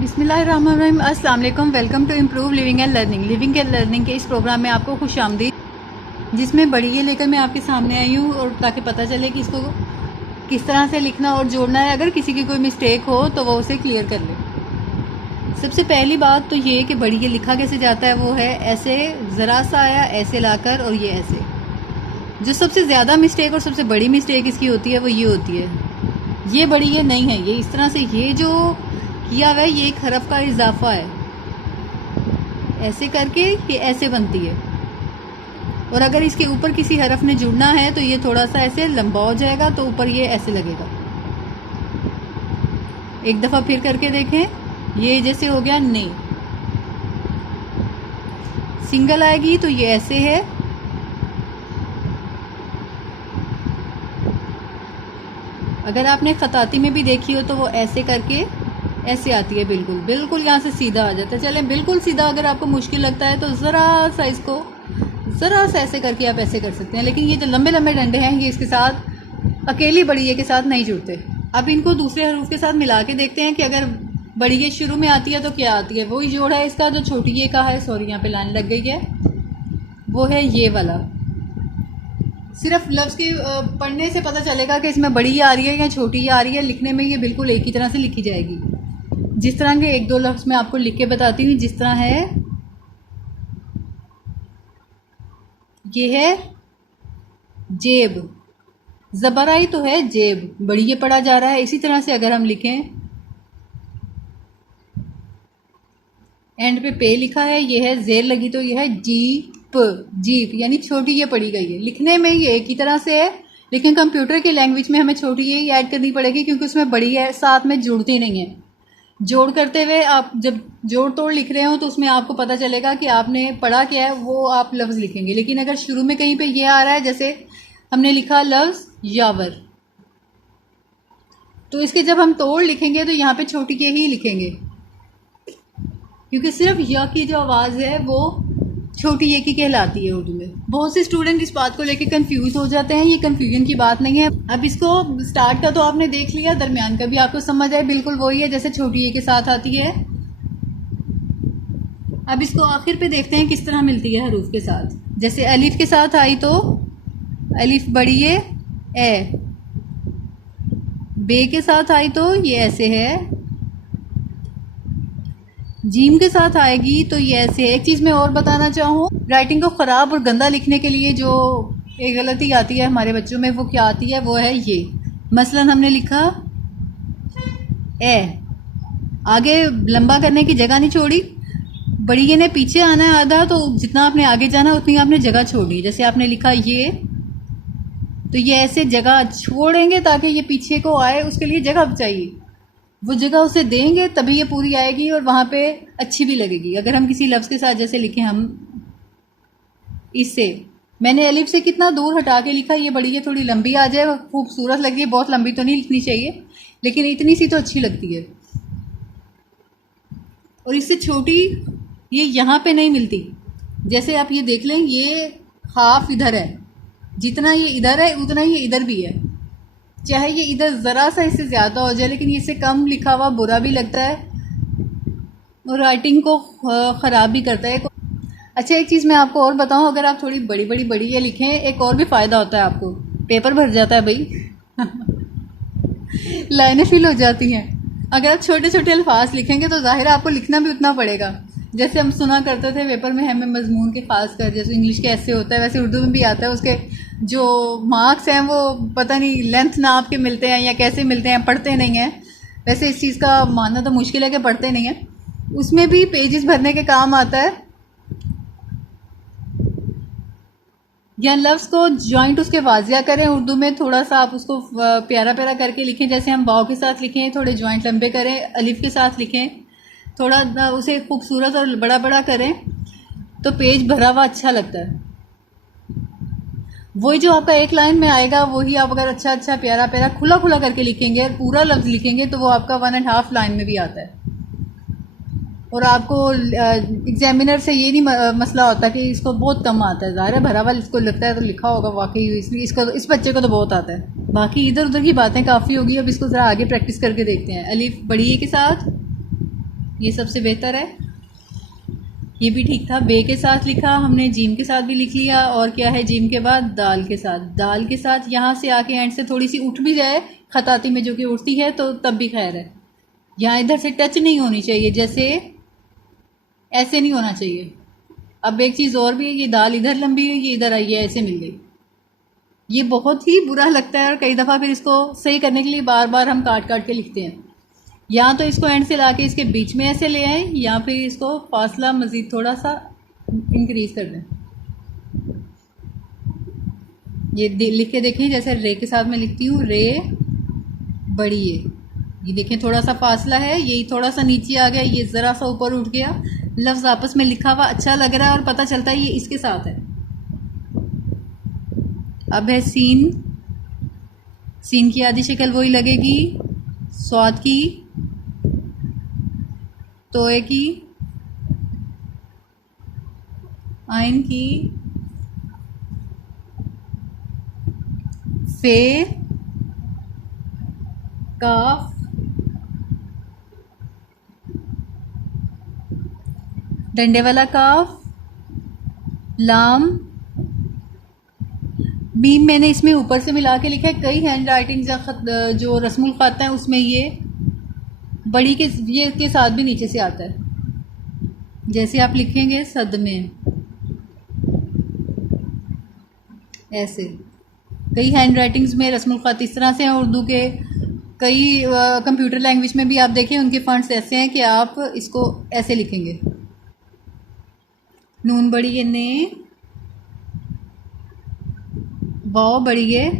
बिस्मिल्लाहिर्रहमानिर्रहीम। अस्सलाम वालेकुम। Welcome to improve living and learning. Living and learning के इस प्रोग्राम में आपको खुश आमदीद, जिसमें बड़ी ये लेकर मैं आपके सामने आई हूँ और ताकि पता चले कि इसको किस तरह से लिखना और जोड़ना है। अगर किसी की कोई मिस्टेक हो तो वो उसे क्लियर कर ले। सबसे पहली बात तो ये कि बड़ी ये लिखा कैसे जाता है, वो है ऐसे, ज़रा सा आया ऐसे लाकर और ये ऐसे। जो सबसे ज़्यादा मिस्टेक और सबसे बड़ी मिस्टेक इसकी होती है वो ये होती है, ये बड़ी ये नहीं है, ये इस तरह से ये जो किया हुआ है ये एक हरफ का इजाफा है, ऐसे करके ये ऐसे बनती है। और अगर इसके ऊपर किसी हरफ ने जुड़ना है तो ये थोड़ा सा ऐसे लंबा हो जाएगा तो ऊपर ये ऐसे लगेगा। एक दफ़ा फिर करके देखें, ये जैसे हो गया ने, सिंगल आएगी तो ये ऐसे है, अगर आपने खताती में भी देखी हो तो वो ऐसे करके ऐसे आती है, बिल्कुल बिल्कुल यहाँ से सीधा आ जाता है। चलें बिल्कुल सीधा अगर आपको मुश्किल लगता है तो ज़रा सा इसको ज़रा सा ऐसे करके आप ऐसे कर सकते हैं, लेकिन ये जो लंबे लंबे डंडे हैं ये इसके साथ अकेली बड़ी ये के साथ नहीं जुड़ते। अब इनको दूसरे हरूफ के साथ मिला के देखते हैं कि अगर बड़ी ये शुरू में आती है तो क्या आती है। वही जोड़ है इसका जो छोटी ये का है, सॉरी यहाँ पे लाइन लग गई है, वो है ये वाला। सिर्फ लफ्ज़ के पढ़ने से पता चलेगा कि इसमें बड़ी आ रही है या छोटी आ रही है। लिखने में ये बिल्कुल एक ही तरह से लिखी जाएगी। जिस तरह के एक दो लफ्ज़ मैं आपको लिख के बताती हूँ, जिस तरह है ये है जेब, ज़बराई तो है जेब, बड़ी ये पढ़ा जा रहा है। इसी तरह से अगर हम लिखें, एंड पे लिखा है, ये है जेर लगी तो ये है जीप, जीप यानी छोटी ये पढ़ी गई है। लिखने में ये एक ही तरह से है, लेकिन कंप्यूटर की लैंग्वेज में हमें छोटी ये ऐड करनी पड़ेगी क्योंकि उसमें बड़ी है साथ में जुड़ती नहीं है। जोड़ करते हुए आप जब जोड़ तोड़ लिख रहे हो तो उसमें आपको पता चलेगा कि आपने पढ़ा क्या है, वो आप लफ्ज़ लिखेंगे। लेकिन अगर शुरू में कहीं पे ये आ रहा है, जैसे हमने लिखा लफ्ज़ यावर, तो इसके जब हम तोड़ लिखेंगे तो यहाँ पे छोटी के ही लिखेंगे, क्योंकि सिर्फ या की जो आवाज़ है वो छोटी ये की कहलाती है उर्दू में। बहुत से स्टूडेंट इस बात को लेकर कंफ्यूज हो जाते हैं, ये कंफ्यूजन की बात नहीं है। अब इसको स्टार्ट का तो आपने देख लिया, दरमियान का भी आपको समझ आए, बिल्कुल वही है जैसे छोटी ये के साथ आती है। अब इसको आखिर पे देखते हैं किस तरह मिलती है हरूफ के साथ। जैसे अलिफ के साथ आई तो अलिफ बड़ी ये ए, बे के साथ आई तो ये ऐसे है, जीम के साथ आएगी तो ये ऐसे है। एक चीज़ मैं और बताना चाहूँ, राइटिंग को ख़राब और गंदा लिखने के लिए जो एक गलती आती है हमारे बच्चों में, वो क्या आती है, वो है ये। मसलन हमने लिखा ए, आगे लंबा करने की जगह नहीं छोड़ी, बड़ी ये ने पीछे आना है आधा, तो जितना आपने आगे जाना उतनी आपने जगह छोड़ी। जैसे आपने लिखा ये, तो ये ऐसे जगह छोड़ेंगे ताकि ये पीछे को आए, उसके लिए जगह चाहिए, वो जगह उसे देंगे तभी ये पूरी आएगी और वहाँ पे अच्छी भी लगेगी। अगर हम किसी लफ्ज़ के साथ जैसे लिखें, हम इससे, मैंने अलिफ से कितना दूर हटा के लिखा, ये बड़ी ये थोड़ी लंबी आ जाए, खूबसूरत लगी है, बहुत लंबी तो नहीं लिखनी चाहिए लेकिन इतनी सी तो अच्छी लगती है। और इससे छोटी ये यहाँ पे नहीं मिलती। जैसे आप ये देख लें, ये हाफ इधर है, जितना ये इधर है उतना ही ये इधर भी है। चाहे ये इधर ज़रा सा इससे ज़्यादा हो जाए, लेकिन इससे कम लिखा हुआ बुरा भी लगता है और राइटिंग को ख़राब भी करता है। अच्छा, एक चीज़ मैं आपको और बताऊं, अगर आप थोड़ी बड़ी ये लिखें, एक और भी फ़ायदा होता है आपको, पेपर भर जाता है भाई लाइनें फिल हो जाती हैं। अगर आप छोटे छोटे अल्फाज लिखेंगे तो ज़ाहिर है आपको लिखना भी उतना पड़ेगा। जैसे हम सुना करते थे पेपर में, हमें मजमून के खास कर, जैसे इंग्लिश के ऐसे होता है वैसे उर्दू में भी आता है, उसके जो मार्क्स हैं वो पता नहीं लेंथ नाप के मिलते हैं या कैसे मिलते हैं, पढ़ते नहीं हैं। वैसे इस चीज़ का मानना तो मुश्किल है कि पढ़ते नहीं हैं। उसमें भी पेजेस भरने के काम आता है। या लफ्ज़ को जॉइंट उसके वाजिया करें, उर्दू में थोड़ा सा आप उसको प्यारा प्यारा करके लिखें। जैसे हम वाव के साथ लिखें, थोड़े जॉइंट लंबे करें, अलिफ के साथ लिखें, थोड़ा उसे खूबसूरत और बड़ा बड़ा करें तो पेज भरा हुआ अच्छा लगता है। वही जो आपका एक लाइन में आएगा वही आप अगर अच्छा अच्छा प्यारा प्यारा खुला खुला करके लिखेंगे और पूरा लफ्ज़ लिखेंगे तो वो आपका 1.5 लाइन में भी आता है। और आपको एग्जामिनर से ये नहीं मसला होता कि इसको बहुत कम आता है, ज़ाहिर है भरा हुआ इसको लगता है तो लिखा होगा वाकई इसको, इस बच्चे को तो बहुत आता है। बाकी इधर उधर की बातें काफ़ी होगी। अब इसको ज़रा आगे प्रैक्टिस करके देखते हैं। अलिफ बड़ी ए के साथ ये सबसे बेहतर है। ये भी ठीक था, बे के साथ लिखा हमने, जीम के साथ भी लिख लिया, और क्या है जीम के बाद दाल के साथ। दाल के साथ यहाँ से आके एंड से थोड़ी सी उठ भी जाए खताती में, जो कि उठती है तो तब भी खैर है। यहाँ इधर से टच नहीं होनी चाहिए, जैसे ऐसे नहीं होना चाहिए। अब एक चीज़ और भी है, ये दाल इधर लंबी है, ये इधर आई है, ऐसे मिल गई। ये बहुत ही बुरा लगता है, और कई दफ़ा फिर इसको सही करने के लिए बार बार हम काट काट के लिखते हैं। या तो इसको एंड से लाके इसके बीच में ऐसे ले आएँ, या फिर इसको फासला मज़ीद थोड़ा सा इंक्रीज़ कर दें। ये लिख के देखें, जैसे रे के साथ मैं लिखती हूँ, रे बड़ी है, ये देखें थोड़ा सा फासला है, यही थोड़ा सा नीचे आ गया, ये ज़रा सा ऊपर उठ गया। लफ्ज़ आपस में लिखा हुआ अच्छा लग रहा है और पता चलता है ये इसके साथ है। अब है सीन। सीन की आधी शक्ल वही लगेगी, स्वाद की, तोए की, आइन की, फे, काफ, डंडे वाला काफ, लाम, मीम मैंने इसमें ऊपर से मिला के लिखा है। कई हैंड राइटिंग जो रस्मुल ख़त हैं उसमें ये बड़ी के ये के साथ भी नीचे से आता है। जैसे आप लिखेंगे सद में, ऐसे कई हैंड राइटिंग्स में रस्मुल ख़त इस तरह से हैं। उर्दू के कई कंप्यूटर लैंग्वेज में भी आप देखें उनके फॉन्ट्स ऐसे हैं कि आप इसको ऐसे लिखेंगे। नून बड़ी है ने, वाव बड़ी है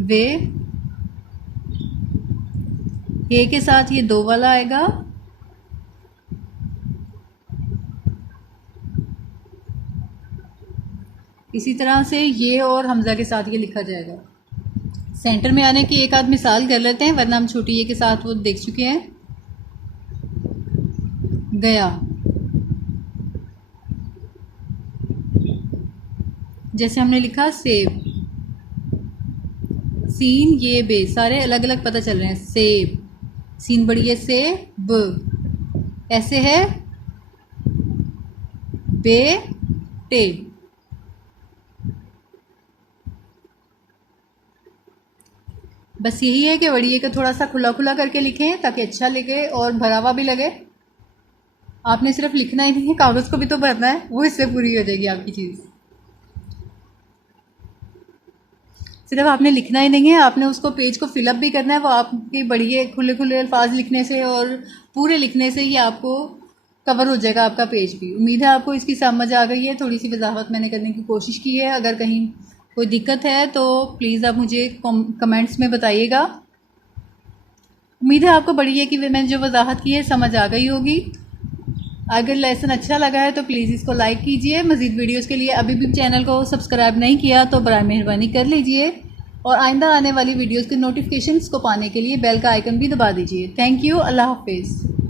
वे, ए के साथ ये दो वाला आएगा, इसी तरह से ये और हमज़ा के साथ ये लिखा जाएगा। सेंटर में आने की एक आध मिसाल कर लेते हैं, वरना हम छोटी ए के साथ वो देख चुके हैं। गया, जैसे हमने लिखा सेब। सीन ये बे, सारे अलग अलग पता चल रहे हैं। सेब, सीन बड़ी है से ब, ऐसे है बे टे। बस यही है कि बड़ी ए को थोड़ा सा खुला खुला करके लिखें ताकि अच्छा लगे और भरा हुआ भी लगे। आपने सिर्फ लिखना ही नहीं है, कागज़ को भी तो भरना है, वो इससे पूरी हो जाएगी आपकी चीज़। सिर्फ आपने लिखना ही नहीं है, आपने उसको पेज को फिलअप भी करना है। वो आपकी बढ़िया खुले खुले अल्फाज लिखने से और पूरे लिखने से ही आपको कवर हो जाएगा आपका पेज भी। उम्मीद है आपको इसकी समझ आ गई है। थोड़ी सी वजाहत मैंने करने की कोशिश की है। अगर कहीं कोई दिक्कत है तो प्लीज़ आप मुझे कमेंट्स में बताइएगा। उम्मीद है आपको बढ़िया कि मैंने जो वजाहत की है समझ आ गई होगी। अगर लेसन अच्छा लगा है तो प्लीज़ इसको लाइक कीजिए। मज़ीद वीडियोस के लिए अभी भी चैनल को सब्सक्राइब नहीं किया तो बराए मेहरबानी कर लीजिए, और आइंदा आने वाली वीडियोस के नोटिफिकेशंस को पाने के लिए बेल का आइकन भी दबा दीजिए। Thank you. अल्लाह हाफिज़।